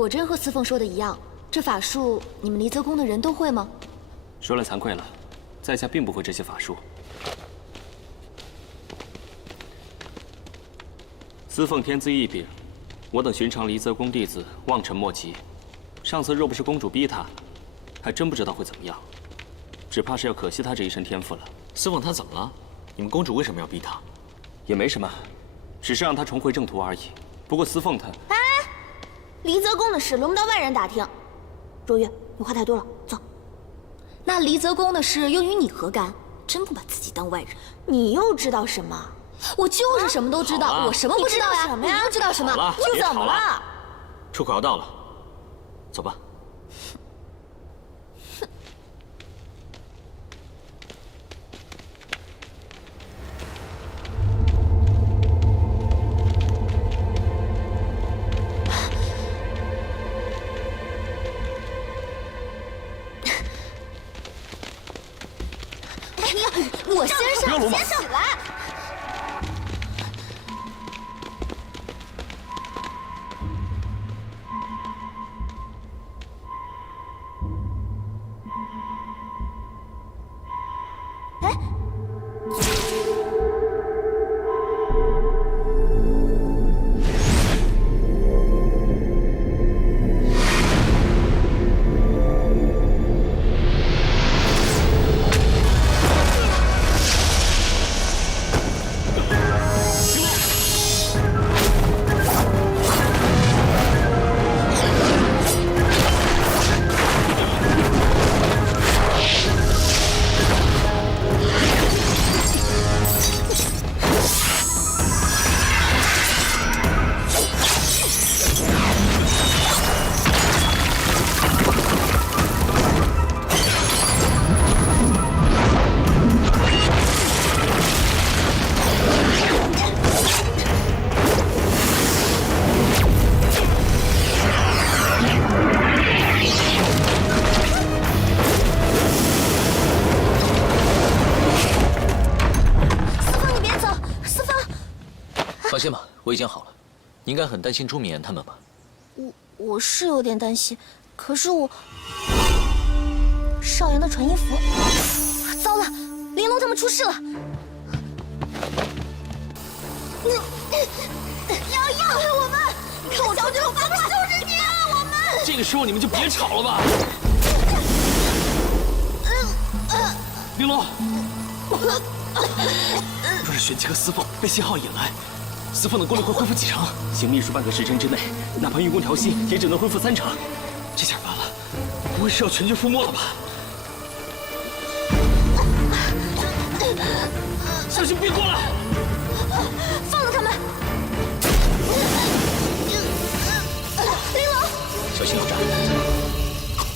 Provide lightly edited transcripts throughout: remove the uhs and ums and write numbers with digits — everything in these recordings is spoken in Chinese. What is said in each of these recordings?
果真和司凤说的一样，这法术你们离泽宫的人都会吗？说来惭愧了，在下并不会这些法术。司凤天资异禀，我等寻常离泽宫弟子望尘莫及。上次若不是公主逼他，还真不知道会怎么样。只怕是要可惜他这一身天赋了。司凤他怎么了？你们公主为什么要逼他？也没什么，只是让他重回正途而已。不过司凤他……哎，离泽宫的事轮不到外人打听。若月，你话太多了，走。那离泽宫的事又与你何干？真不把自己当外人。你又知道什么？我就是什么都知道，我什么不知道呀？什么呀？你又知道什么？又怎么了？出口要到了，走吧。我先上，先上来。放心吧，我已经好了。你应该很担心朱敏言他们吧？我是有点担心，可是我……少阳的传音符，糟了，玲珑他们出事了！要害我们！你看我出去后发快，就是你啊！我们这个时候你们就别吵了吧。玲珑，若是玄机和司凤被信号引来，司凤的功力会恢复几成？请秘书半个时辰之内，哪怕运功调息，也只能恢复3成。这下完了，不会是要全军覆没了吧？小心别过来！放了他们！玲珑，小心有诈！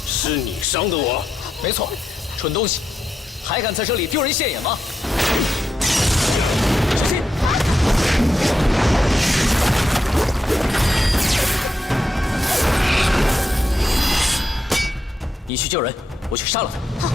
是你伤的我？没错，蠢东西，还敢在这里丢人现眼吗？小心！你去救人，我去杀了他。好。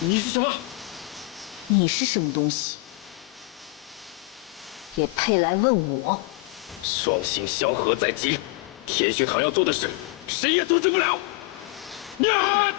你是什么？你是什么东西？也配来问我？双星萧何在即，天学堂要做的事，谁也阻止不了。呀！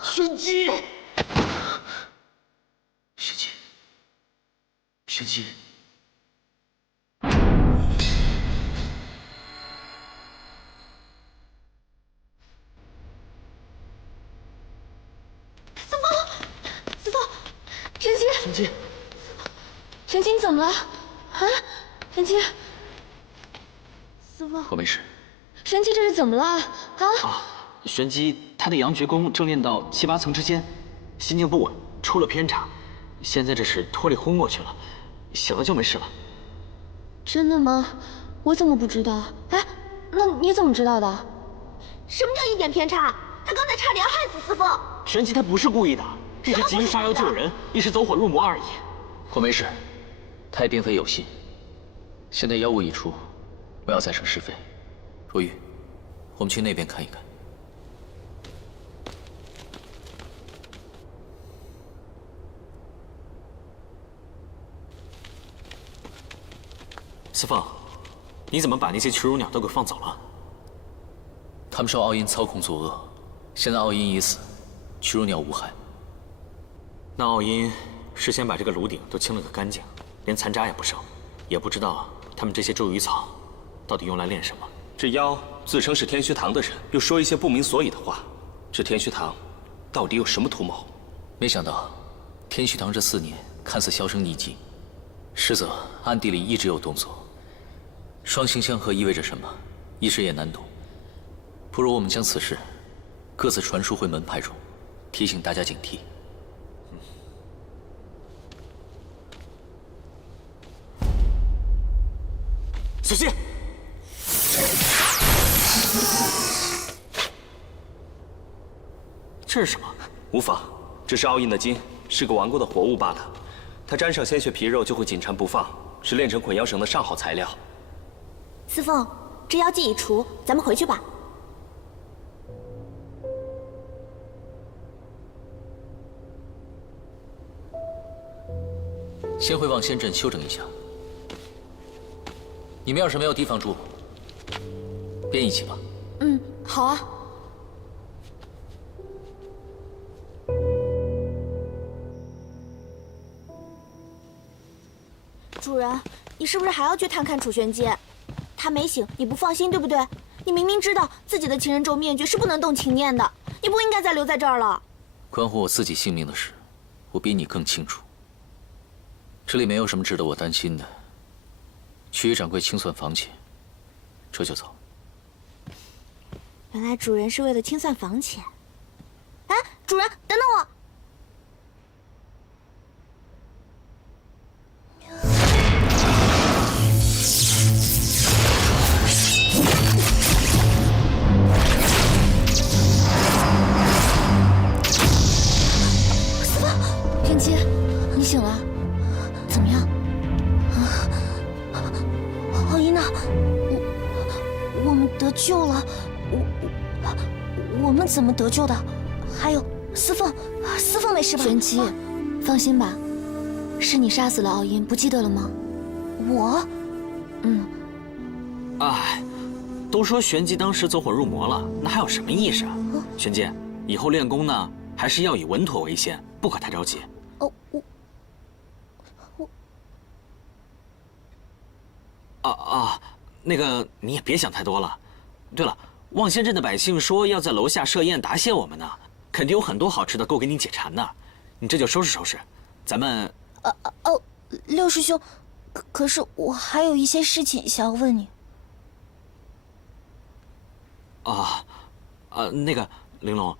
玄机，玄机，玄机，玄机。玄机，玄机，你怎么了？啊，玄机，师父，我没事。玄机这是怎么了？啊，玄机他的阳绝功正练到7、8层之间，心境不稳，出了偏差，现在这是脱力昏过去了，醒了就没事了。真的吗？我怎么不知道？哎，那你怎么知道的？什么叫一点偏差？他刚才差点要害死师父。玄机他不是故意的，一时急于杀妖救人，一时走火入魔而已。我没事，他也并非有心。现在妖物已出，不要再生是非。若玉，我们去那边看一看。司凤，你怎么把那些屈辱鸟都给放走了？他们受奥因操控作恶，现在奥因已死，屈辱鸟无害。那奥因事先把这个炉鼎都清了个干净，连残渣也不剩，也不知道他们这些茱萸草到底用来炼什么。这妖自称是天虚堂的人，又说一些不明所以的话，这天虚堂到底有什么图谋？没想到，天虚堂这4年看似销声匿迹，实则暗地里一直有动作。双星相合意味着什么，一时也难懂。不如我们将此事各自传输回门派中，提醒大家警惕。小心！这是什么？无妨，这是奥印的筋，是个顽固的活物罢了。它沾上鲜血皮肉就会紧缠不放，是炼成捆妖绳的上好材料。司凤，这妖计已除，咱们回去吧。先回望仙阵休整一下。你们要是没有地方住，便一起吧。嗯，好啊。主人，你是不是还要去探看楚玄机？他没醒，你不放心，对不对？你明明知道自己的情人咒面具是不能动情念的，你不应该再留在这儿了。关乎我自己性命的事，我比你更清楚。这里没有什么值得我担心的。去与掌柜清算房钱，这就走。原来主人是为了清算房钱。哎，主人，等等我！玄机，你醒了，怎么样？奥因呢？我们得救了。我们怎么得救的？还有司凤没事吧？玄机，放心吧，是你杀死了奥因，不记得了吗？我？哎，都说玄机当时走火入魔了，那还有什么意识啊？玄机，以后练功呢，还是要以稳妥为先，不可太着急。哦，那个你也别想太多了。对了，望仙镇的百姓说要在楼下设宴答谢我们呢，肯定有很多好吃的够给你解馋的。你这就收拾收拾，咱们……六师兄，可是我还有一些事情想要问你。那个玲珑，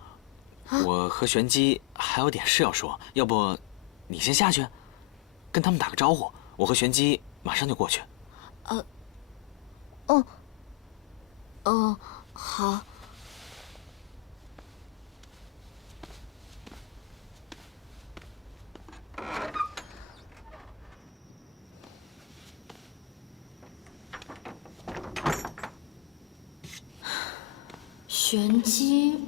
我和玄机还有点事要说，要不你先下去，跟他们打个招呼，我和玄机马上就过去。好。玄机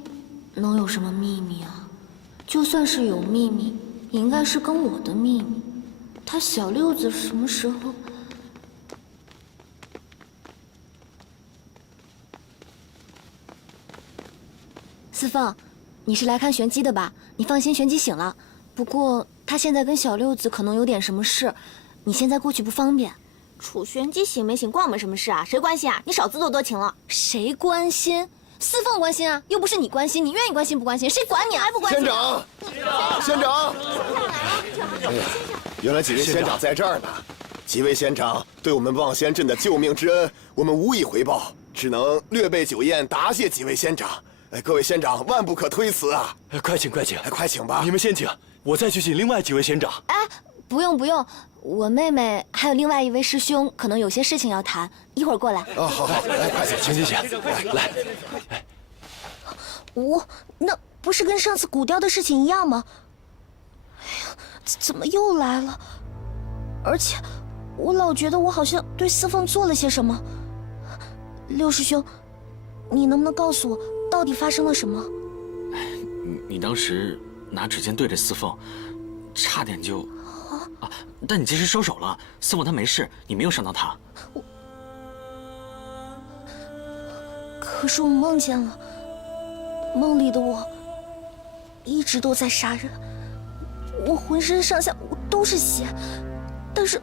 能有什么秘密啊？就算是有秘密，也应该是跟我的秘密。他小六子什么时候？四凤，你是来看玄机的吧？你放心，玄机醒了。不过他现在跟小六子可能有点什么事，你现在过去不方便。楚玄机醒没醒关我们什么事啊？谁关心啊？你少自作多情了。谁关心？四凤关心啊，又不是你关心，你愿意关心不关心？谁管你啊？还不关心？仙长，仙长！哎呀，原来几位仙长在这儿呢。几位仙长对我们望仙镇的救命之恩，我们无以回报，只能略备酒宴答谢几位仙长。各位仙长万不可推辞啊！快请，快请，快请吧！你们先请，我再去请另外几位仙长。不用不用，我妹妹还有另外一位师兄，可能有些事情要谈，一会儿过来。好，来，快请，请，来。那不是跟上次古雕的事情一样吗？哎呀，怎么又来了？而且，我老觉得我好像对四凤做了些什么。六师兄，你能不能告诉我，到底发生了什么？你当时拿指尖对着四凤，差点就……但你及时收手了，四凤她没事，你没有伤到她。可是我梦见了，梦里的我一直都在杀人，我浑身上下都是血，但是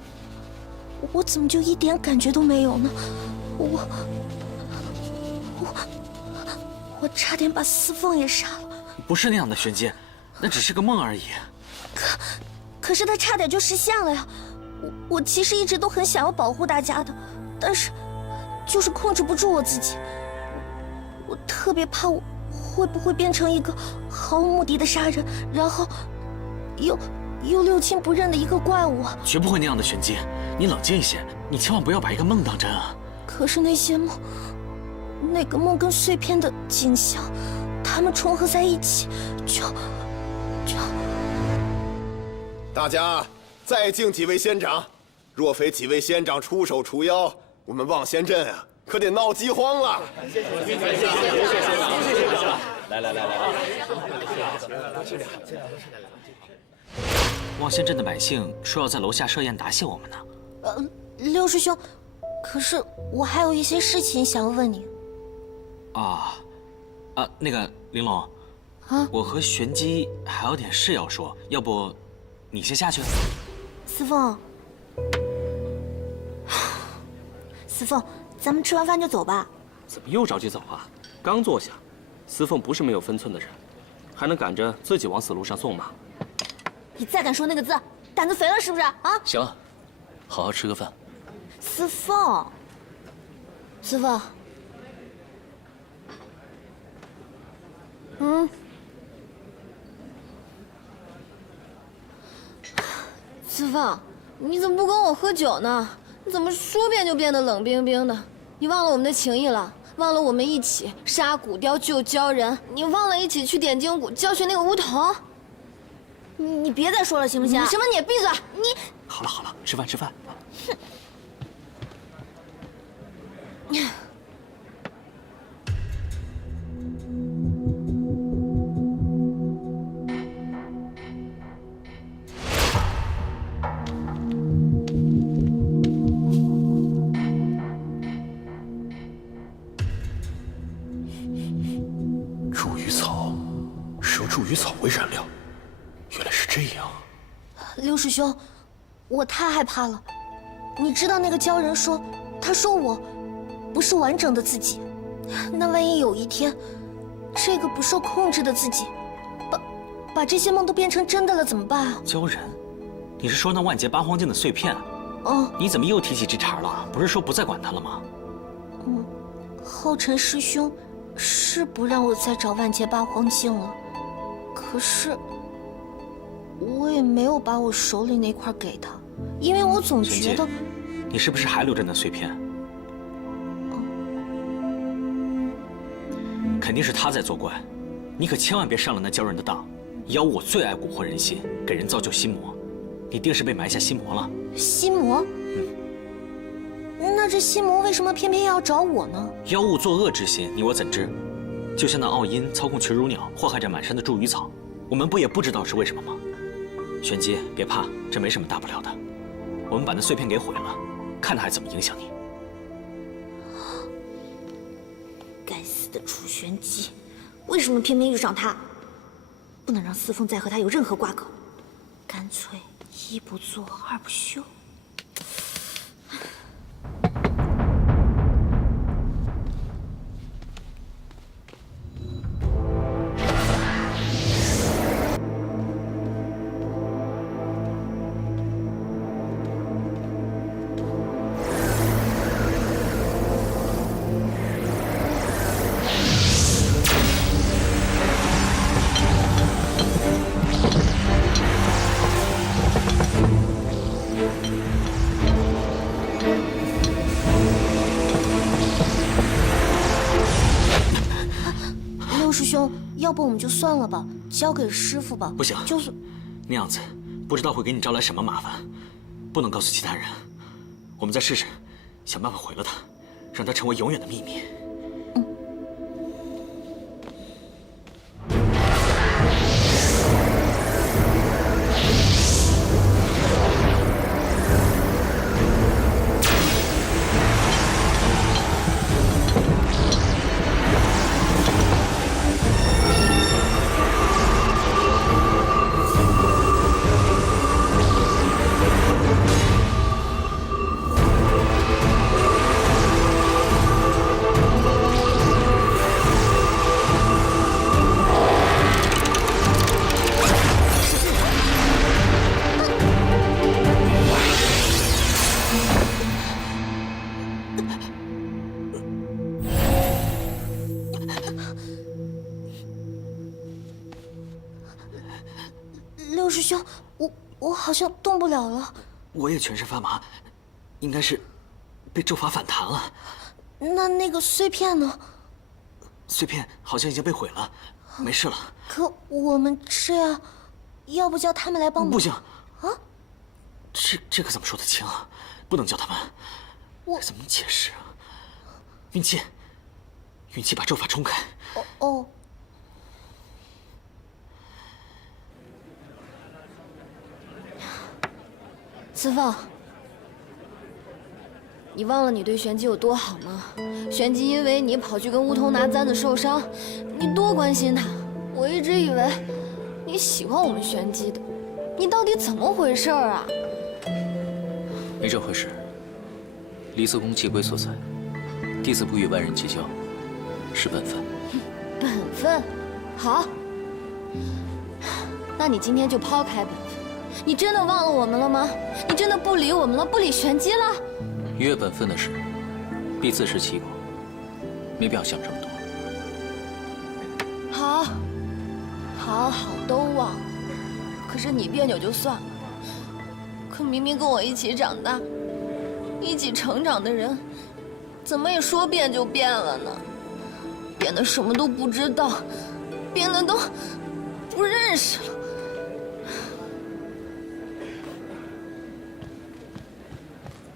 我怎么就一点感觉都没有呢？我差点把四凤也杀了。不是那样的，玄机，那只是个梦而已。可是它差点就实现了呀！我其实一直都很想要保护大家的，但是就是控制不住我自己。我特别怕我会不会变成一个毫无目的的杀人，然后又六亲不认的一个怪物啊！绝不会那样的，玄机，你冷静一些，你千万不要把一个梦当真啊！可是那些梦，那个梦跟碎片的景象，它们重合在一起，就……大家再敬几位仙长，若非几位仙长出手除妖，我们望仙镇啊，可得闹饥荒了。谢谢仙长，来，望仙镇的百姓说要在楼下设宴答谢我们呢。六师兄，可是我还有一些事情想要问你。那个玲珑，我和玄机还有点事要说，要不你先下去。四凤，咱们吃完饭就走吧。怎么又着急走啊？刚坐下，司凤不是没有分寸的人，还能赶着自己往死路上送吗？你再敢说那个字，胆子肥了是不是啊？行了，好好吃个饭。四凤，四凤，四凤，你怎么不跟我喝酒呢？你怎么说变就变得冷冰冰的？你忘了我们的情谊了？忘了我们一起杀古雕救鲛人？你忘了一起去点睛谷教训那个梧桐？你别再说了行不行？什么？你也闭嘴！你好了，吃饭。哼。茱萸草，是用茱萸草为燃料，原来是这样。六师兄，我太害怕了。你知道那个鲛人说，他说我不是完整的自己。那万一有一天，这个不受控制的自己，把这些梦都变成真的了，怎么办啊？鲛人，你是说那万劫八荒镜的碎片？嗯。你怎么又提起这茬了？不是说不再管它了吗？浩辰师兄是不让我再找万劫八荒镜了，可是我也没有把我手里那块给他，因为我总觉得……你是不是还留着那碎片？肯定是他在作怪，你可千万别上了那鲛人的当。妖物最爱蛊惑人心，给人造就心魔，你定是被埋下心魔了。心魔？那这心魔为什么偏偏要找我呢？妖物作恶之心，你我怎知？就像那奥音操控群儒鸟，祸害着满山的茱萸草，我们不也不知道是为什么吗？玄机，别怕，这没什么大不了的。我们把那碎片给毁了，看他还怎么影响你。该死的楚玄机，为什么偏偏遇上他？不能让司凤再和他有任何瓜葛，干脆一不做二不休。师兄，要不我们就算了吧，交给师傅吧。不行，就是那样子，不知道会给你招来什么麻烦，不能告诉其他人。我们再试试，想办法毁了他，让他成为永远的秘密。六师兄，我好像动不了了。我也全身发麻，应该是被咒法反弹了。那个碎片呢？碎片好像已经被毁了，没事了。可我们这样，要不叫他们来帮忙？不行啊！这可怎么说得清啊？不能叫他们。我怎么解释啊？运气，把咒法冲开。哦。司凤，你忘了你对玄机有多好吗？玄机因为你跑去跟乌头拿簪子受伤，你多关心他。我一直以为你喜欢我们玄机的，你到底怎么回事啊？没这回事。离色宫祭规所在，弟子不与外人结交，是本分。本分，好。那你今天就抛开本分。你真的忘了我们了吗？你真的不理我们了，不理玄机了？逾越本分的事，必自食其果，没必要想这么多。好，都忘了。可是你别扭就算了，可明明跟我一起长大、一起成长的人，怎么也说变就变了呢？变得什么都不知道，变得都不认识了。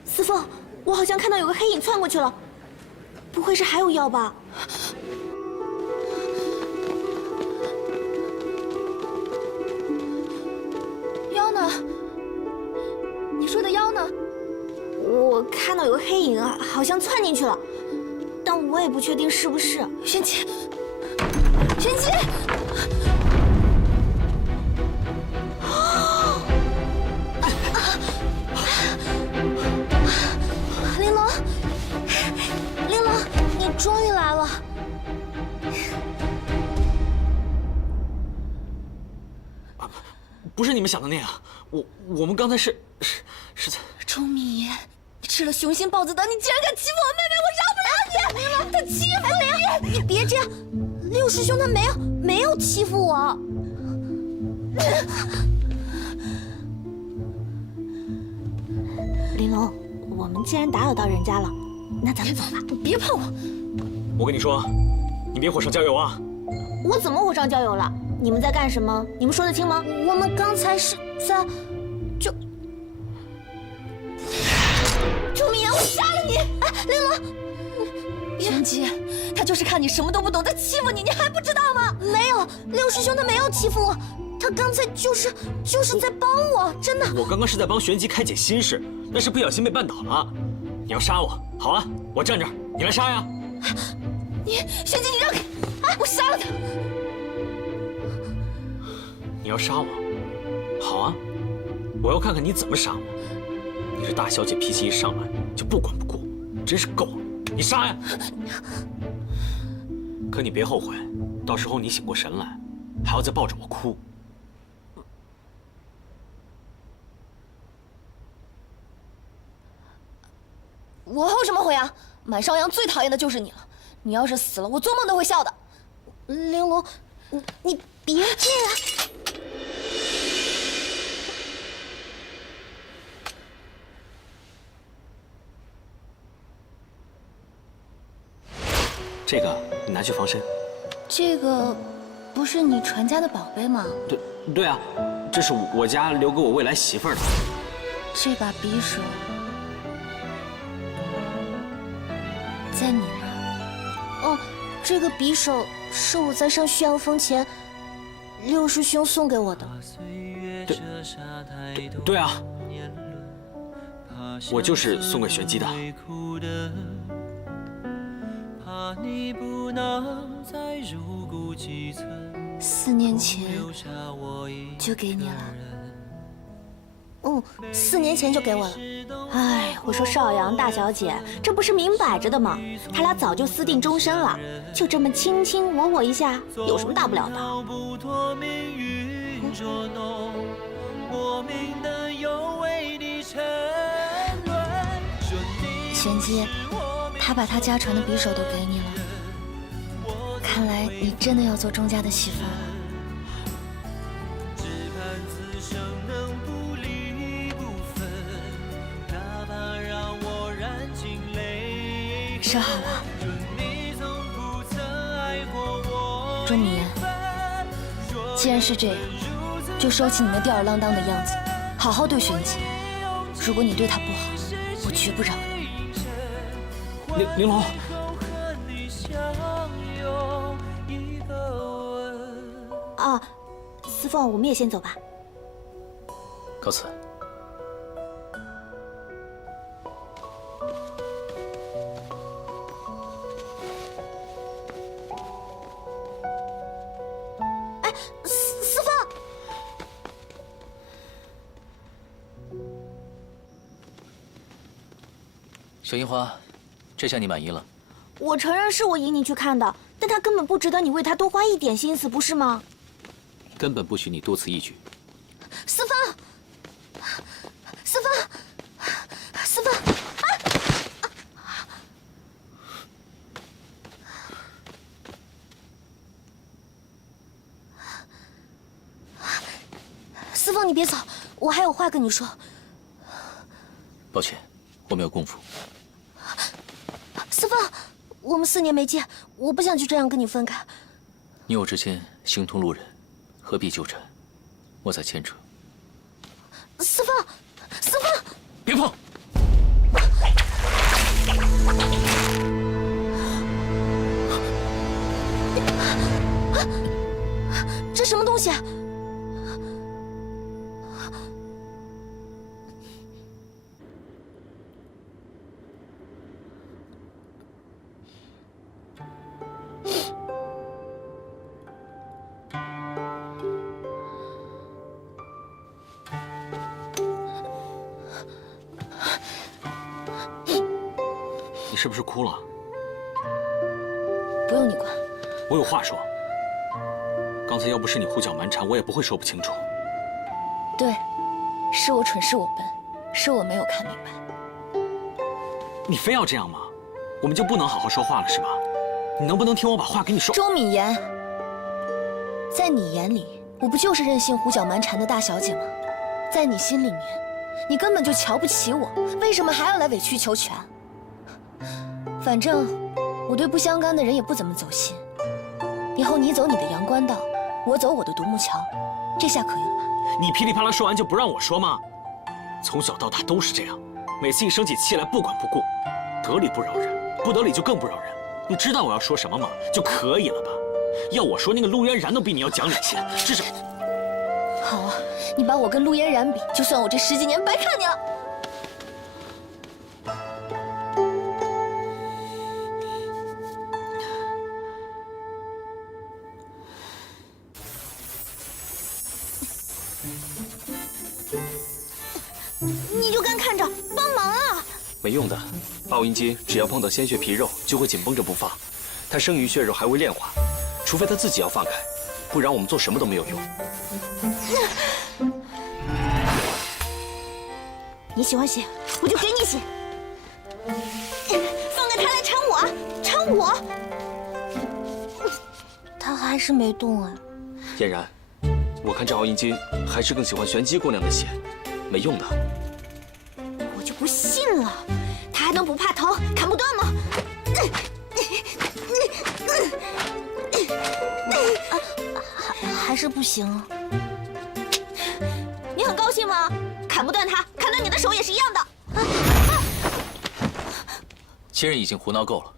司凤，我好像看到有个黑影窜过去了，不会是还有妖吧？妖呢？你说的妖呢？我看到有个黑影啊，好像窜进去了，但我也不确定是不是。玄机，玄机！玲珑，不是你们想的那样。我们刚才是在……周敏言，你吃了雄心豹子胆，你竟然敢欺负我妹妹，我饶不了你！他欺负你！你别这样，六师兄他没有欺负我。玲珑，我们既然打扰到人家了，那咱们走吧。别碰我！我跟你说，你别火上浇油啊！我怎么火上浇油了？你们在干什么？你们说得清吗？我们刚才是在……周明言，我杀了你！哎，玲珑，玄机，他就是看你什么都不懂，在欺负你，你还不知道吗？没有，六师兄他没有欺负我，他刚才就是在帮我，真的。我刚刚是在帮玄机开解心事，那是不小心被绊倒了。你要杀我，好啊，我站这儿，你来杀呀！玄机，你让开！哎，我杀了他！你要杀我，好啊，我要看看你怎么杀我。你这大小姐脾气一上来就不管不顾，真是够了！你杀呀！可你别后悔，到时候你醒过神来，还要再抱着我哭。我后什么悔啊？满少阳最讨厌的就是你了。你要是死了，我做梦都会笑的。玲珑，你别这样。这个你拿去防身。这个不是你传家的宝贝吗？对啊，这是我家留给我未来媳妇儿的。这把匕首在你那儿。哦，这个匕首是我在上虚阳峰前六师兄送给我的。对啊，我就是送给玄机的。4年前就给你了。4年前就给我了。哎，我说少阳大小姐，这不是明摆着的吗？他俩早就私定终身了，就这么卿卿我一下，有什么大不了的？玄机，他把他家传的匕首都给你了，看来你真的要做钟家的媳妇儿了。说好了，钟明言，既然是这样，就收起你那吊儿郎当的样子，好好对玄机。如果你对他不好，我绝不饶你。玲珑，啊，司凤，我们也先走吧。告辞。司凤，小樱花，这下你满意了？我承认是我引你去看的，但他根本不值得你为他多花一点心思，不是吗？根本不许你多此一举。司凤，司凤，司凤，司凤，你别走，我还有话跟你说。抱歉，我没有功夫。司凤，我们4年没见，我不想就这样跟你分开。你我之间形同路人，何必纠缠？我在牵扯。司凤，司凤，别碰！这什么东西？你是不是哭了？不用你管。我有话说。刚才要不是你胡搅蛮缠，我也不会说不清楚。对，是我蠢，是我笨，是我没有看明白。你非要这样吗？我们就不能好好说话了是吧？你能不能听我把话跟你说？周敏言，在你眼里，我不就是任性胡搅蛮缠的大小姐吗？在你心里面，你根本就瞧不起我，为什么还要来委曲求全？反正我对不相干的人也不怎么走心。以后你走你的阳关道，我走我的独木桥，这下可以了吧？你噼里啪啦说完就不让我说吗？从小到大都是这样，每次一生起气来不管不顾，得理不饶人，不得理就更不饶人。你知道我要说什么吗？就可以了吧？要我说，那个陆嫣然都比你要讲理些，这是。好啊，你把我跟陆嫣然比，就算我这10几年白看你了。你就干看着，帮忙啊！没用的，奥阴金只要碰到鲜血皮肉，就会紧绷着不放，它生于血肉还会炼化，除非它自己要放开，不然我们做什么都没有用。你喜欢血，我就给你血。放开他来缠我，缠我！他还是没动哎。嫣然，我看这奥阴金还是更喜欢玄机姑娘的血，没用的。我就不信了，他还能不怕疼砍不断吗？还是不行。你很高兴吗？砍不断他，砍断你的手也是一样的。亲人已经胡闹够了。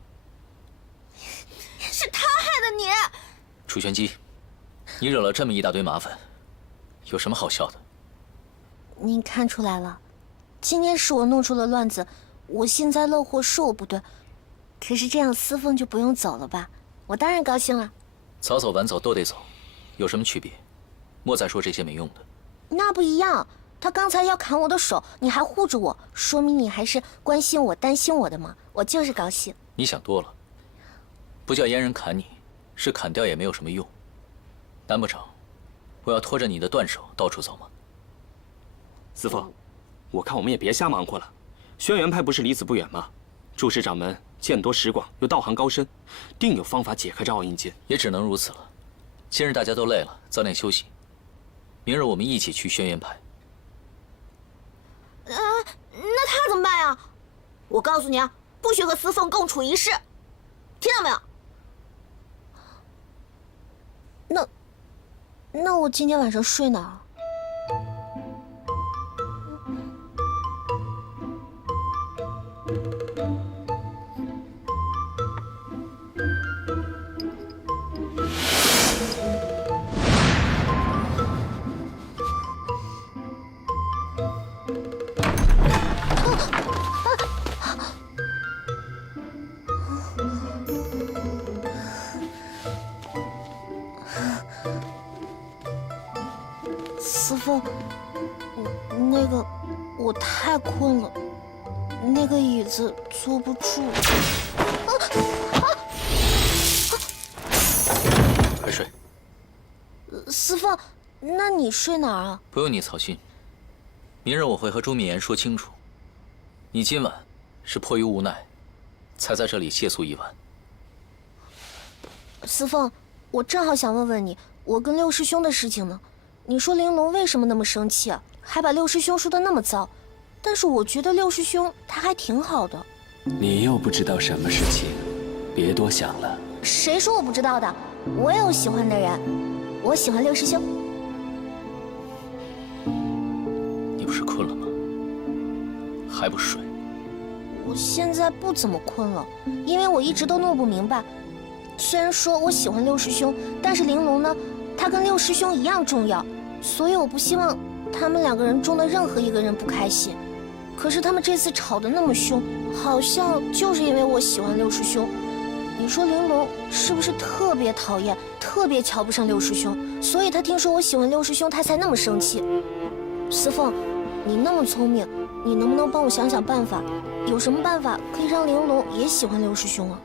是他害的你。楚玄机，你惹了这么一大堆麻烦，有什么好笑的？您看出来了，今天是我弄出了乱子，我幸灾乐祸是我不对，可是这样司凤就不用走了吧？我当然高兴了。早走晚走都得走，有什么区别？莫再说这些没用的。那不一样，他刚才要砍我的手，你还护着我，说明你还是关心我、担心我的嘛。我就是高兴。你想多了，不叫阉人砍你，是砍掉也没有什么用。难不成我要拖着你的断手到处走吗？司凤，我看我们也别瞎忙活了。轩辕派不是离此不远吗？祝师掌门见多识广，又道行高深，定有方法解开这奥阴金。也只能如此了。今日大家都累了，早点休息。明日我们一起去轩辕派。那他怎么办呀？我告诉你啊，不许和司凤共处一室，听到没有？那我今天晚上睡哪儿？司凤，我太困了，那个椅子坐不住。快睡。司凤，那你睡哪儿啊？不用你操心，明日我会和朱敏言说清楚。你今晚是迫于无奈，才在这里借宿一晚。司凤，我正好想问问你，我跟六师兄的事情呢？你说玲珑为什么那么生气啊？还把六师兄说的那么糟，但是我觉得六师兄他还挺好的。你又不知道什么事情，别多想了。谁说我不知道的？我也有喜欢的人，我喜欢六师兄。你不是困了吗？还不睡？我现在不怎么困了，因为我一直都弄不明白。虽然说我喜欢六师兄，但是玲珑呢，她跟六师兄一样重要，所以我不希望他们2个人中的任何一个人不开心。可是他们这次吵得那么凶，好像就是因为我喜欢六师兄。你说玲珑是不是特别讨厌、特别瞧不上六师兄？所以他听说我喜欢六师兄，他才那么生气。司凤，你那么聪明，你能不能帮我想想办法？有什么办法可以让玲珑也喜欢六师兄啊？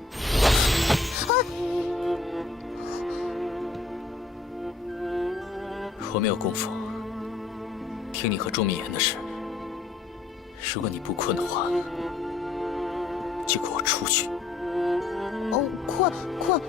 我没有功夫，听你和周敏言的事。如果你不困的话，就给我出去。哦，困。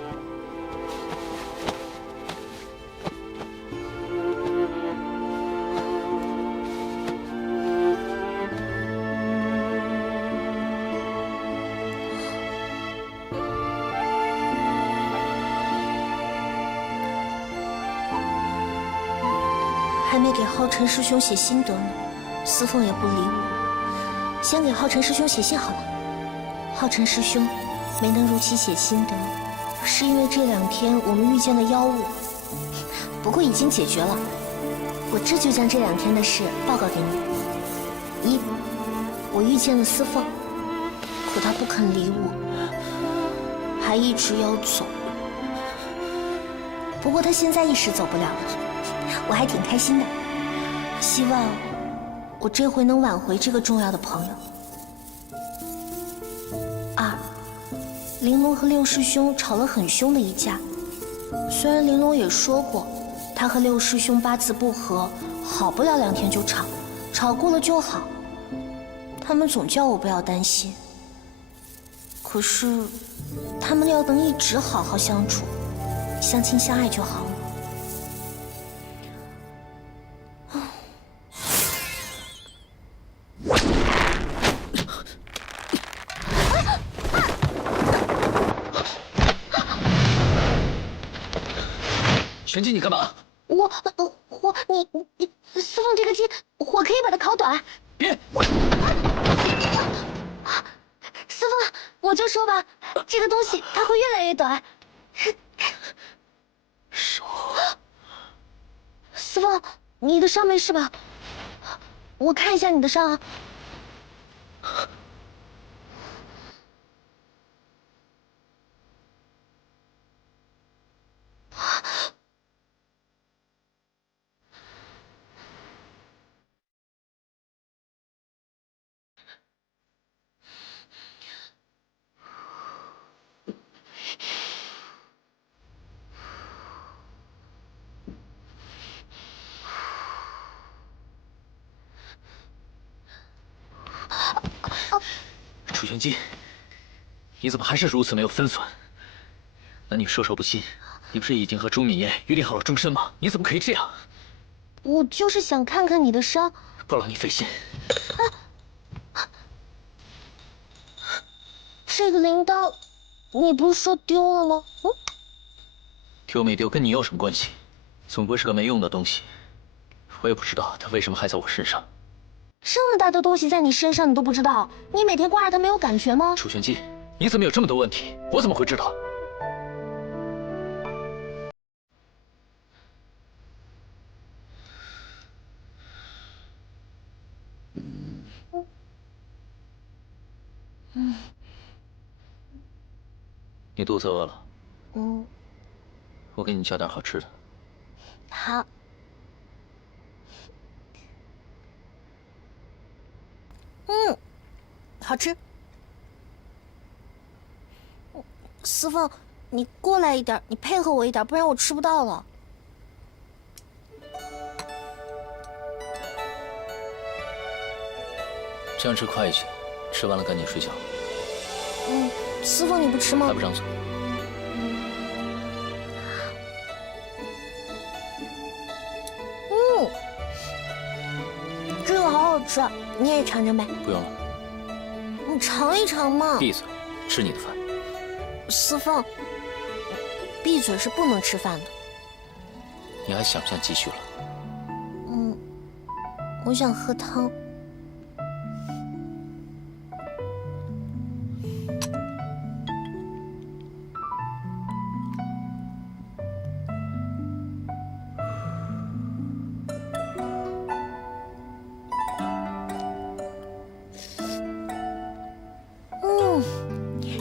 还没给浩辰师兄写心得呢，司凤也不理我。先给浩辰师兄写信好了。浩辰师兄，没能如期写心得，是因为这2天我们遇见的妖物，不过已经解决了。我这就将这2天的事报告给你。1，我遇见了司凤，可她不肯理我，还一直要走。不过她现在一时走不了了。我还挺开心的，希望我这回能挽回这个重要的朋友。2，玲珑和六师兄吵了很凶的一架，虽然玲珑也说过，他和六师兄八字不合，好不了2天就吵，吵过了就好。他们总叫我不要担心，可是他们要能一直好好相处，相亲相爱就好了。玄机，你干嘛？你，司凤这个筋，我可以把它烤短。别！司凤，我就说吧，这个东西它会越来越短。手。司凤，你的伤没事吧？我看一下你的伤啊。楚玄机，你怎么还是如此没有分寸？男女授受不亲，你不是已经和周敏言约定好了终身吗？你怎么可以这样？我就是想看看你的伤。不劳你费心。这个铃铛，你不是说丢了吗？丢没丢跟你有什么关系？总不会是个没用的东西。我也不知道它为什么还在我身上。这么大的东西在你身上，你都不知道？你每天挂着它没有感觉吗？楚玄机，你怎么有这么多问题？我怎么会知道？你肚子饿了？我给你叫点好吃的。好。好吃。司凤，你过来一点，你配合我一点，不然我吃不到了。这样吃快一些，吃完了赶紧睡觉。司凤，你不吃吗？还不张嘴！这个好好吃，你也尝尝呗。不用了。你尝一尝嘛。闭嘴，吃你的饭。司凤，闭嘴是不能吃饭的。你还想不想继续了？我想喝汤。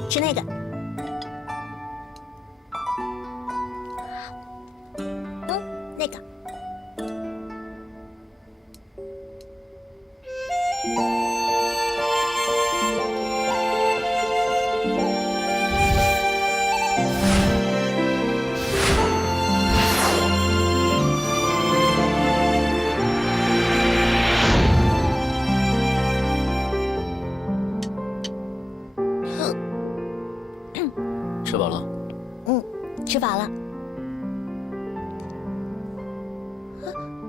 吃那个。那个。饱了？吃饱了。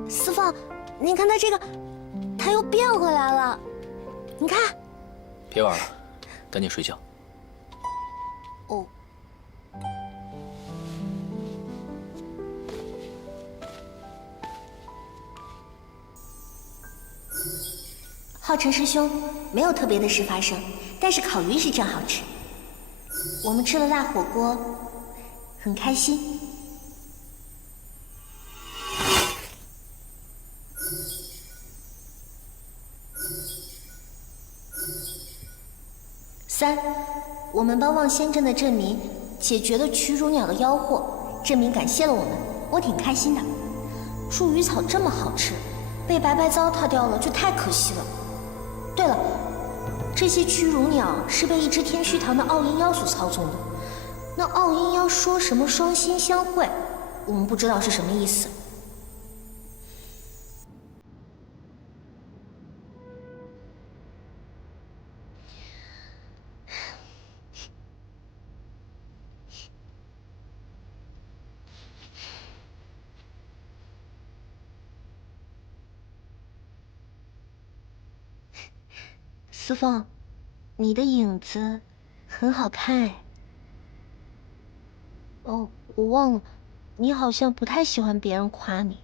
司凤，您看他这个，他又变回来了。你看。别玩了，赶紧睡觉。哦。浩辰师兄，没有特别的事发生，但是烤鱼是真好吃。我们吃了辣火锅，很开心。3，我们帮望仙镇的镇民解决了曲乳鸟的妖祸，镇民感谢了我们，我挺开心的。茱萸草这么好吃，被白白糟蹋掉了就太可惜了。对了，这些曲乳鸟是被一只天虚堂的傲阴妖所操纵的。那傲阴妖说什么双心相会，我们不知道是什么意思。司凤，你的影子很好看哎。哦，我忘了，你好像不太喜欢别人夸你。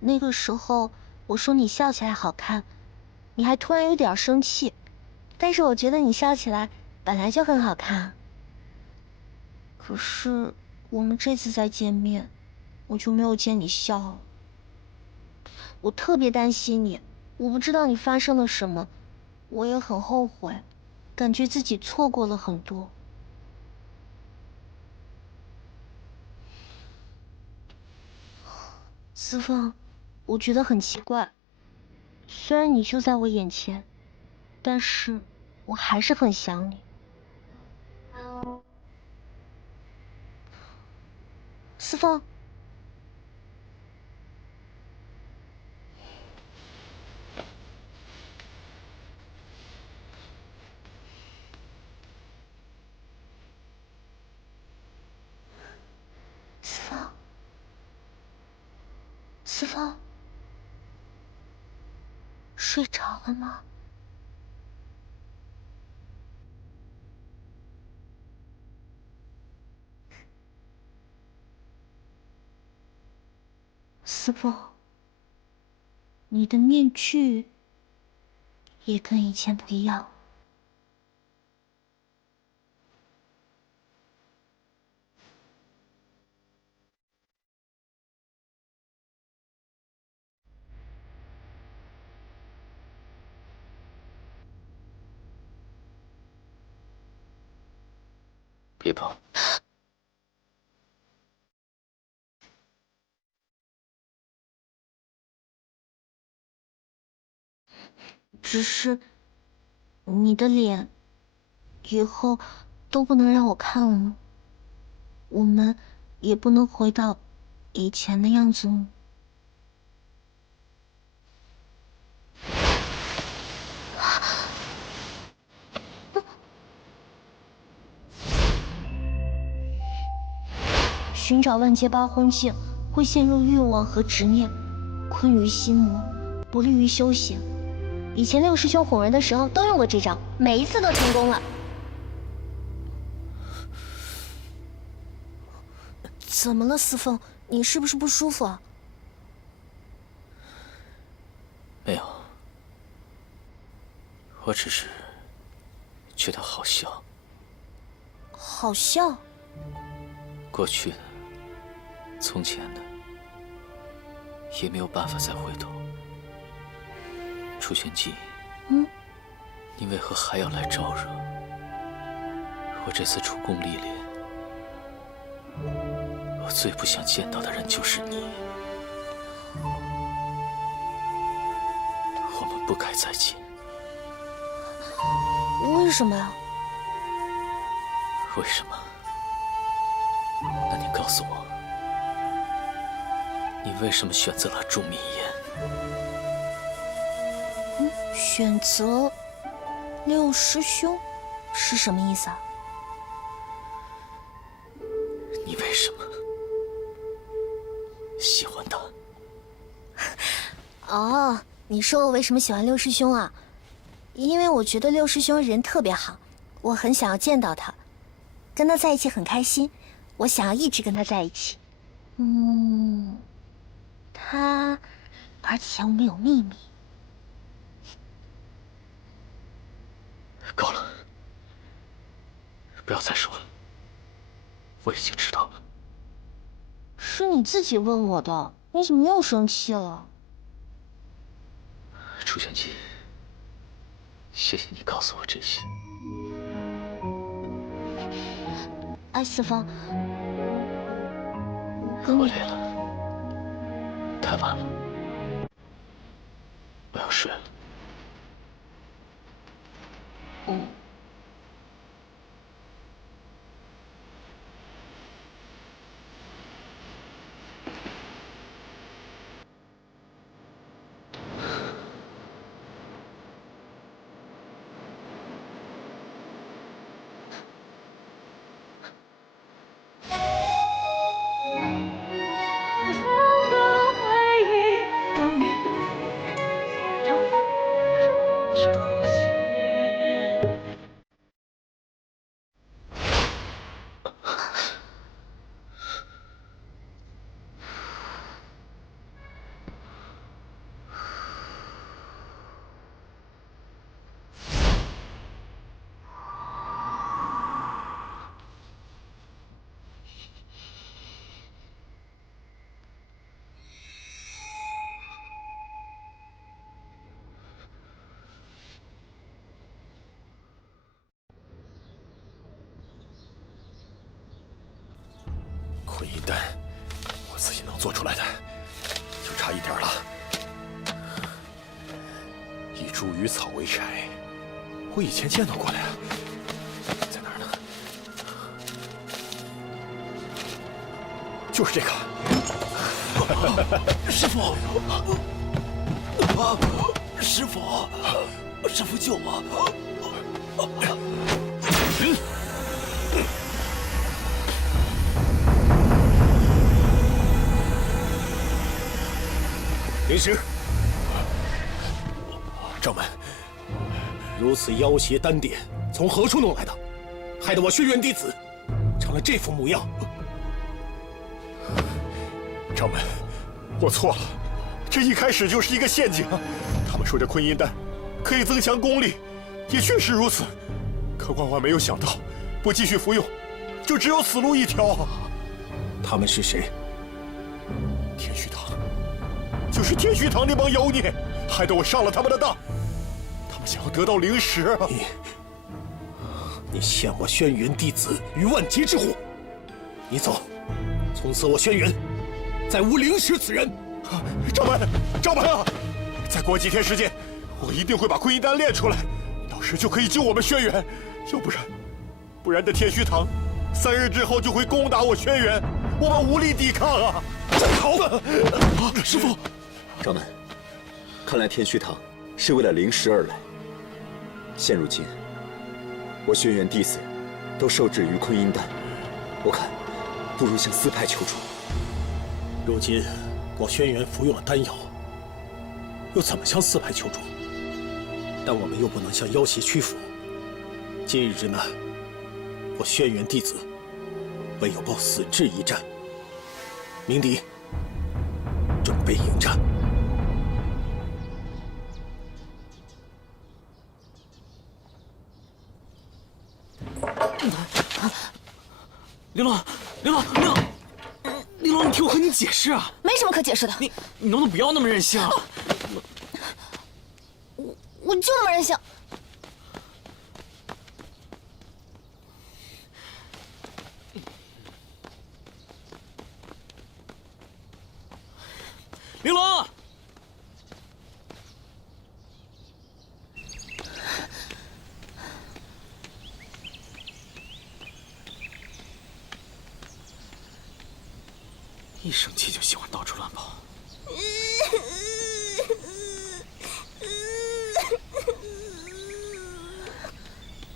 那个时候我说你笑起来好看，你还突然有点生气。但是我觉得你笑起来本来就很好看。可是我们这次再见面，我就没有见你笑了。我特别担心你，我不知道你发生了什么。我也很后悔，感觉自己错过了很多。司凤，我觉得很奇怪，虽然你就在我眼前，但是我还是很想你。司凤。司凤，睡着了吗？司凤，你的面具也跟以前不一样。别跑！只是你的脸以后都不能让我看了吗？我们也不能回到以前的样子吗？寻找万劫八荒镜会陷入欲望和执念，困于心魔，不利于修行。以前六师兄哄人的时候都用过这招，每一次都成功了。怎么了，司凤？你是不是不舒服啊？没有，我只是觉得好笑。好笑？过去的、从前的，也没有办法再回头。楚玄机，你为何还要来招惹？我这次出宫历练，我最不想见到的人就是你。我们不该再见。为什么呀？为什么？那你告诉我，你为什么选择了祝明言？选择六师兄是什么意思啊？你为什么喜欢他？哦，你说我为什么喜欢六师兄啊？因为我觉得六师兄人特别好，我很想要见到他，跟他在一起很开心，我想要一直跟他在一起。而且我们有秘密。够了，不要再说了，我已经知道了。是你自己问我的，你怎么又生气了？楚玄机，谢谢你告诉我这些。哎，四方，我累了，太晚了，我要睡了。混音丹，我自己能做出来的，就差一点了。以茱萸草为柴，我以前见到过的呀，在哪儿呢？就是这个。师傅，师傅，师傅救我！灵石，掌门，如此妖邪丹典从何处弄来的？害得我轩辕弟子成了这副模样。掌门，我错了，这一开始就是一个陷阱。他们说这昆音丹可以增强功力，也确实如此。可万万没有想到，不继续服用，就只有死路一条。他们是谁？天虚堂。就是天虚堂那帮妖孽，害得我上了他们的当。他们想要得到灵石。你陷我轩辕弟子于万劫之苦。你走，从此我轩辕再无灵石此人。掌门，掌门啊！再过几天时间，我一定会把昆音丹炼出来，到时就可以救我们轩辕。要不然的天虚堂3日之后就会攻打我轩辕，我们无力抵抗啊！好的，师父。掌门，看来天虚堂是为了灵石而来。现如今，我轩辕弟子都受制于昆音丹，我看不如向司派求助。如今我轩辕服用了丹药，又怎么向司派求助？但我们又不能向妖邪屈服。今日之难，我轩辕弟子唯有报死志一战。鸣笛，准备迎战。玲珑，玲珑，你听我和你解释啊！没什么可解释的。你能不能不要那么任性啊？我就那么任性。玲珑。一生气就喜欢到处乱跑。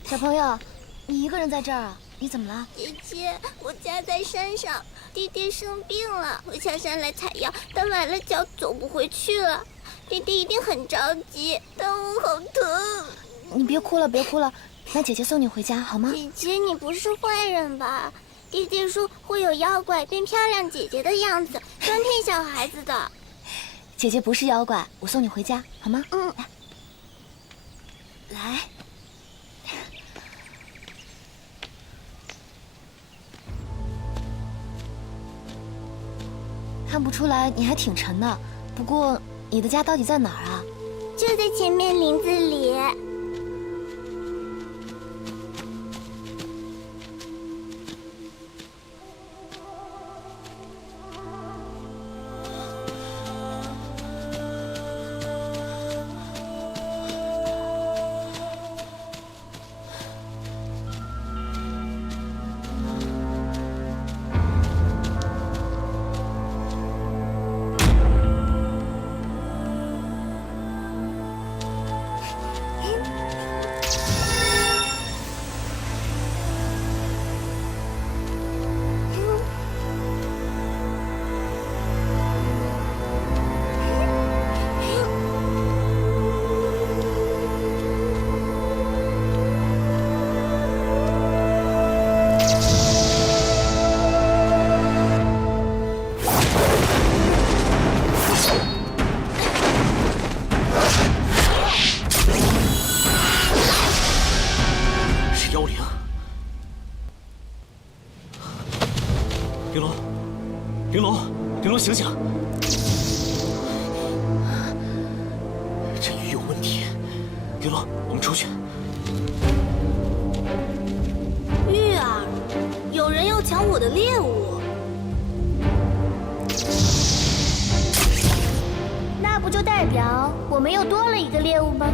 小朋友，你一个人在这儿啊？你怎么了？姐姐，我家在山上，弟弟生病了，我下山来采药，但崴了脚走不回去了。弟弟一定很着急，但我好疼。你别哭了，别哭了，那姐姐送你回家好吗？姐姐，你不是坏人吧？弟弟说会有妖怪变漂亮姐姐的样子，专骗小孩子的。姐姐不是妖怪，我送你回家好吗？嗯。来。看不出来你还挺沉的，不过你的家到底在哪儿啊？就在前面林子里。玲珑，醒醒！这鱼有问题。玲珑，我们出去。玉儿，有人要抢我的猎物。那不就代表我们又多了一个猎物吗？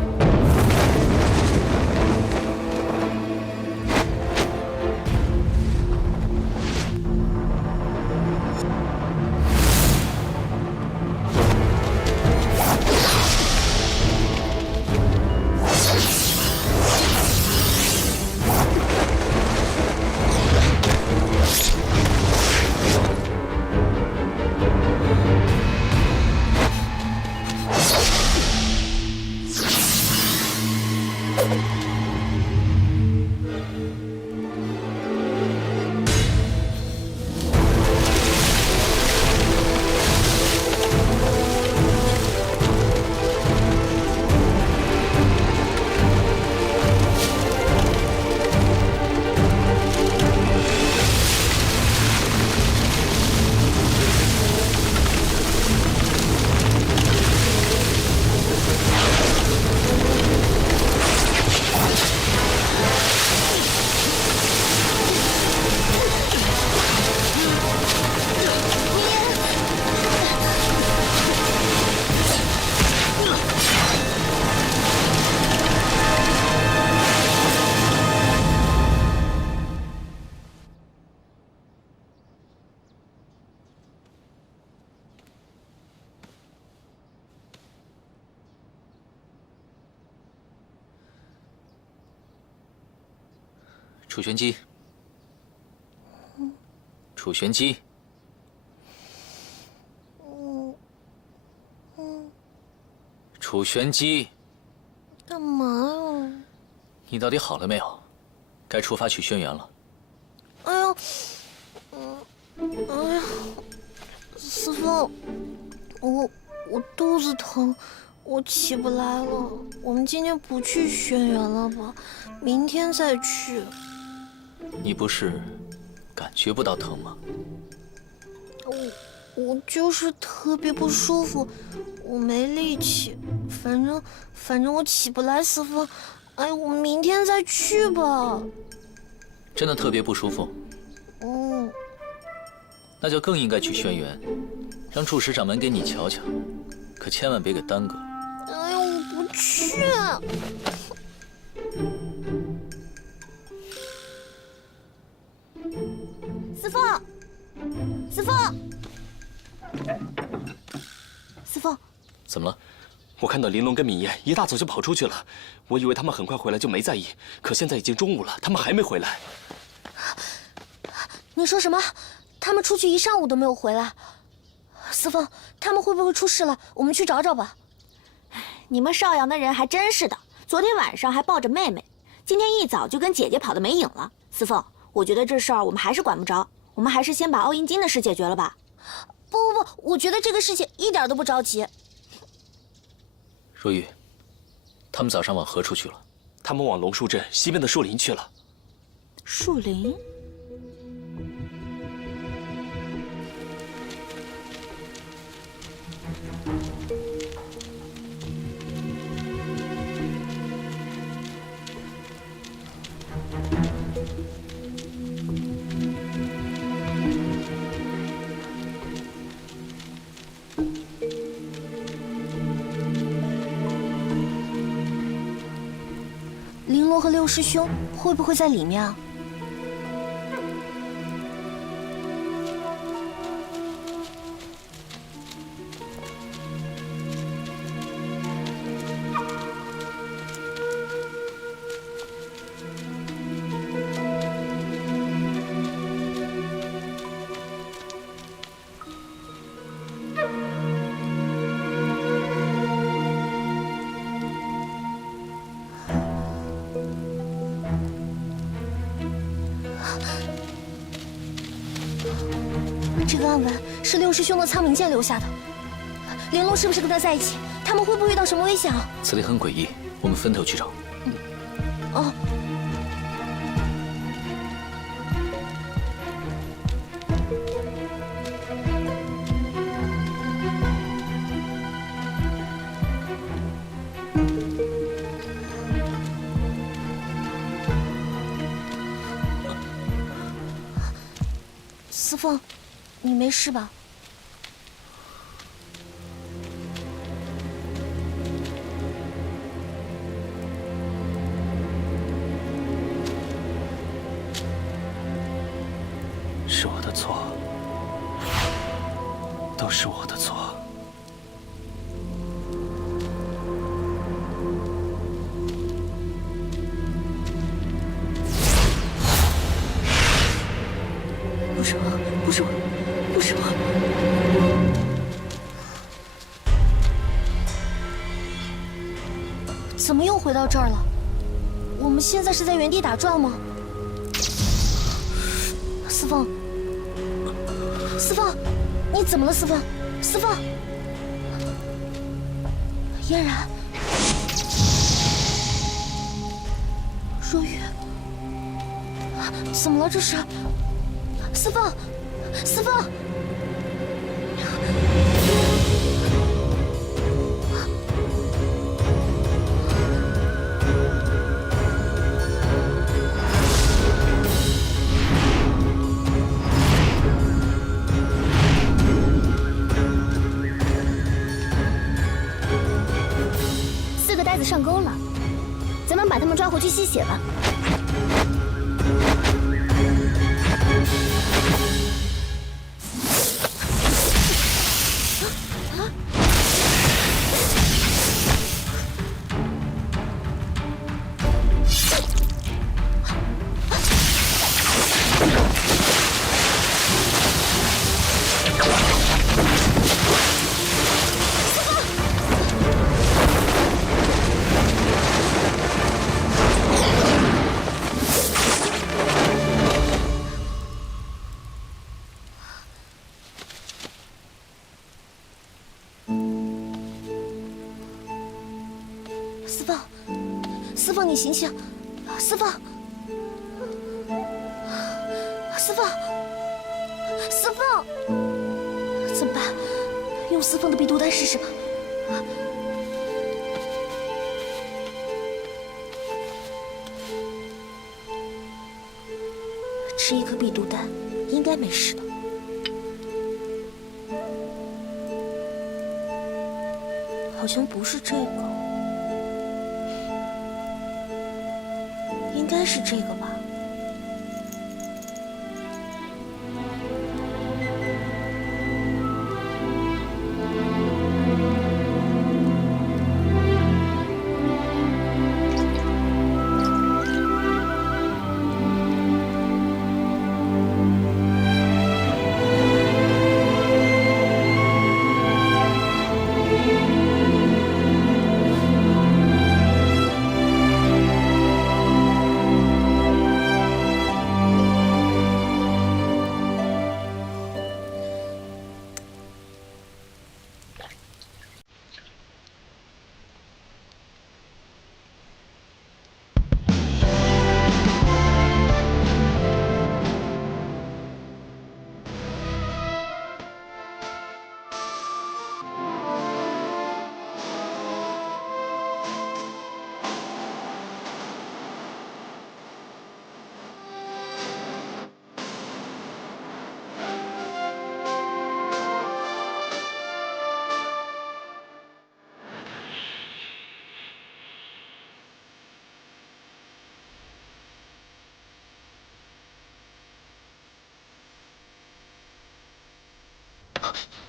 楚玄机，楚玄机，楚玄机，干嘛呀？你到底好了没有？该出发去轩辕了。哎呦，哎呀，师父，我肚子疼，我起不来了。我们今天不去轩辕了吧？明天再去。你不是感觉不到疼吗？我就是特别不舒服，我没力气。反正我起不来，师父。哎，我们明天再去吧。真的特别不舒服？嗯。那就更应该去轩辕，让祝使掌门给你瞧瞧，可千万别给耽搁。哎呀，我不去。师父，师父，师父，怎么了？我看到玲珑跟敏叶一大早就跑出去了，我以为他们很快回来，就没在意。可现在已经中午了，他们还没回来。你说什么？他们出去1上午都没有回来。司凤，他们会不会出事了？我们去找找吧。你们邵阳的人还真是的，昨天晚上还抱着妹妹，今天一早就跟姐姐跑得没影了。司凤，我觉得这事儿我们还是管不着，我们还是先把奥银金的事解决了吧。不，我觉得这个事情一点都不着急。若玉，他们早上往何处去了？他们往龙树镇西边的树林去了。树林？绫罗和六师兄会不会在里面啊？这个暗纹是六师兄的苍冥剑留下的，绫罗是不是跟他在一起？他们会不会遇到什么危险啊？此地很诡异，我们分头去找。哦。司凤，你没事吧？是我的错，都是我的错。不是我，不是我，不是我。怎么又回到这儿了？我们现在是在原地打转吗？司凤，司凤，你怎么了？司凤，司凤，嫣然，若玉，怎么了？这是？司凤，司凤，4个呆子上钩了，咱们把他们抓回去吸血吧。司凤，司凤，你醒醒！司凤，司凤，司凤，怎么办？用司凤的避毒丹试试吧。吃1颗避毒丹，应该没事的。好像不是这个。应该是这个吧。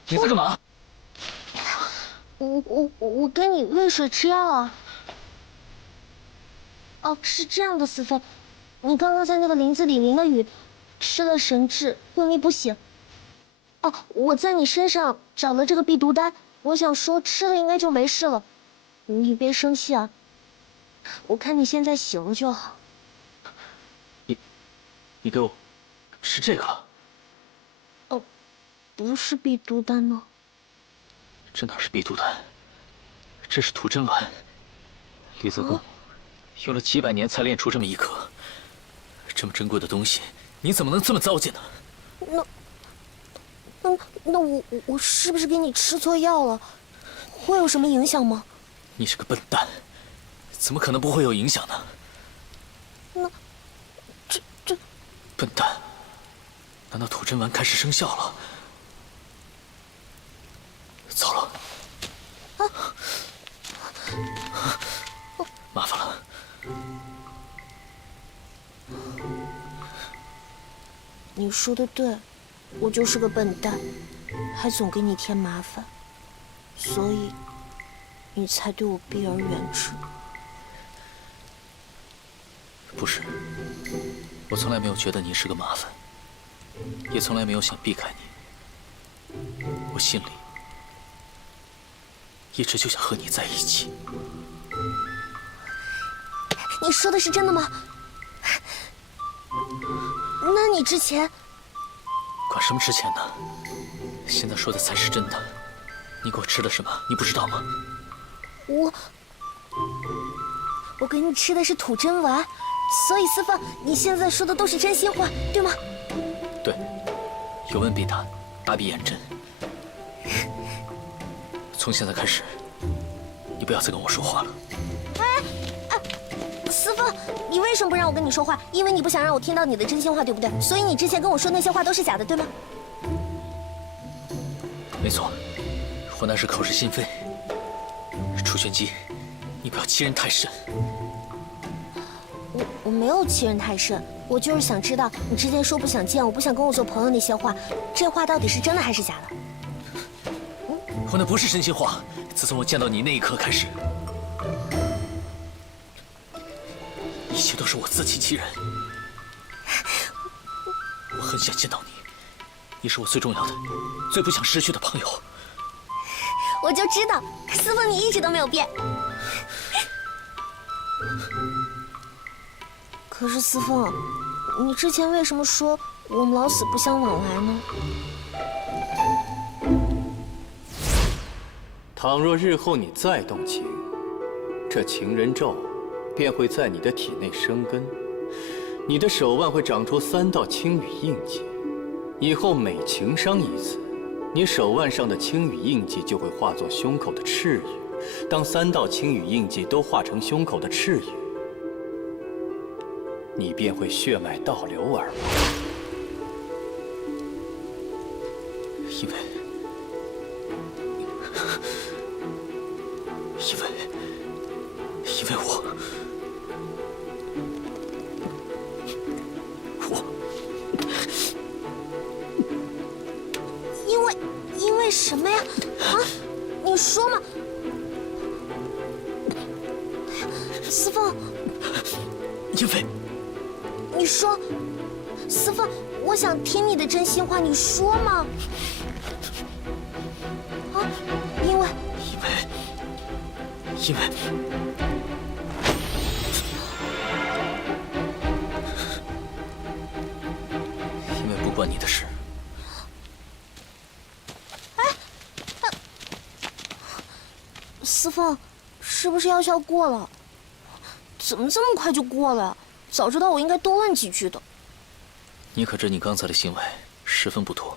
你在干嘛？我给你喂水吃药啊。哦，是这样的，思芬，你刚刚在那个林子里淋了雨，吃了神治，昏迷不醒。哦，我在你身上找了这个避毒丹，我想说吃了应该就没事了，你别生气啊。我看你现在醒了就好。你给我吃这个？哦，不是避毒丹吗？这哪是避毒丹？这是吐真丸。李泽公用了几百年才炼出这么一颗，这么珍贵的东西，你怎么能这么糟践呢？那我是不是给你吃错药了？会有什么影响吗？你是个笨蛋，怎么可能不会有影响呢？那这笨蛋，难道吐真丸开始生效了？糟了！麻烦了。你说的对，我就是个笨蛋，还总给你添麻烦，所以你才对我避而远之。不是，我从来没有觉得你是个麻烦，也从来没有想避开你。我心里一直就想和你在一起。你说的是真的吗？那你之前……管什么之前呢？现在说的才是真的。你给我吃了什么？你不知道吗？我给你吃的是吐真丸，所以思芬，你现在说的都是真心话，对吗？对，有问必答，答必言真。从现在开始，你不要再跟我说话了。思芬，你为什么不让我跟你说话？因为你不想让我听到你的真心话，对不对？所以你之前跟我说那些话都是假的，对吗？没错，我那是口是心非。楚玄机，你不要欺人太甚。我没有欺人太甚，我就是想知道你之前说不想见我，不想跟我做朋友那些话，这话到底是真的还是假的？我那不是真心话。自从我见到你那一刻开始，一切都是我自欺欺人。我很想见到你，你是我最重要的、最不想失去的朋友。我就知道，思芬你一直都没有变。可是思芬，你之前为什么说我们老死不相往来呢？倘若日后你再动情，这情人咒便会在你的体内生根，你的手腕会长出3道青羽印记。以后每情伤一次，你手腕上的青羽印记就会化作胸口的赤羽。当3道青羽印记都化成胸口的赤羽，你便会血脉倒流而亡。因为因为什么呀？啊，你说嘛。思芬，因为你说，思芬，我想听你的真心话，你说嘛。啊，因为不关你的事。思芬，是不是药效过了？怎么这么快就过了呀？早知道我应该多问几句的。你可知你刚才的行为十分不妥？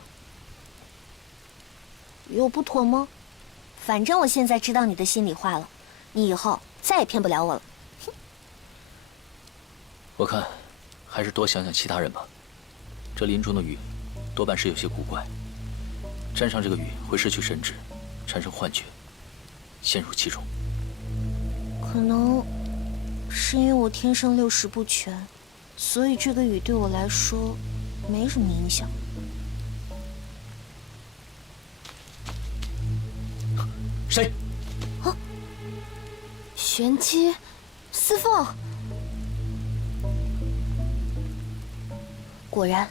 有不妥吗？反正我现在知道你的心里话了，你以后再也骗不了我了。我看还是多想想其他人吧。这林中的雨多半是有些古怪，沾上这个雨会失去神智，产生幻觉，陷入其中。可能是因为我天生六识不全，所以这个雨对我来说没什么影响。谁？啊！玄机，司凤。果然，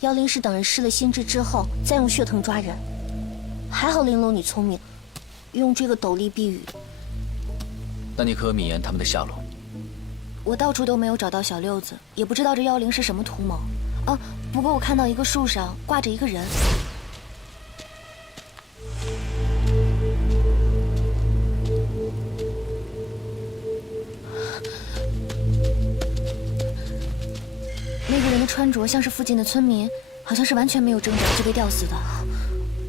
妖灵氏等人失了心智之后，再用血藤抓人。还好玲珑你聪明，用这个斗笠避雨。那你可米言他们的下落？我到处都没有找到小六子，也不知道这妖灵是什么图谋。啊，不过我看到一个树上挂着一个人。那个人的穿着像是附近的村民，好像是完全没有挣扎就被吊死的。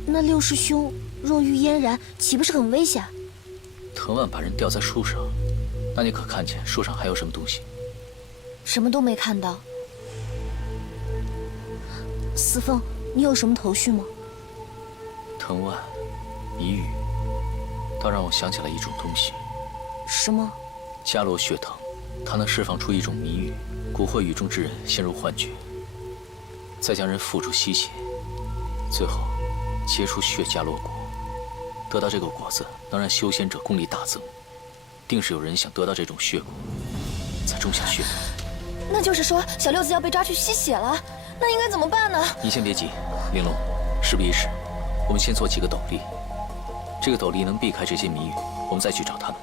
那六师兄若遇嫣然，岂不是很危险？藤蔓把人吊在树上，那你可看见树上还有什么东西？什么都没看到。司凤，你有什么头绪吗？藤蔓、谜语，倒让我想起了一种东西。什么？伽罗血藤，它能释放出一种谜语，蛊惑雨中之人陷入幻觉，再将人附住吸血，最后结出血伽罗果。得到这个果子，能让修仙者功力大增。定是有人想得到这种血果，才种下血藤。那就是说，小六子要被抓去吸血了。那应该怎么办呢？你先别急，玲珑，事不宜迟，我们先做几个斗笠。这个斗笠能避开这些谜语，我们再去找他们。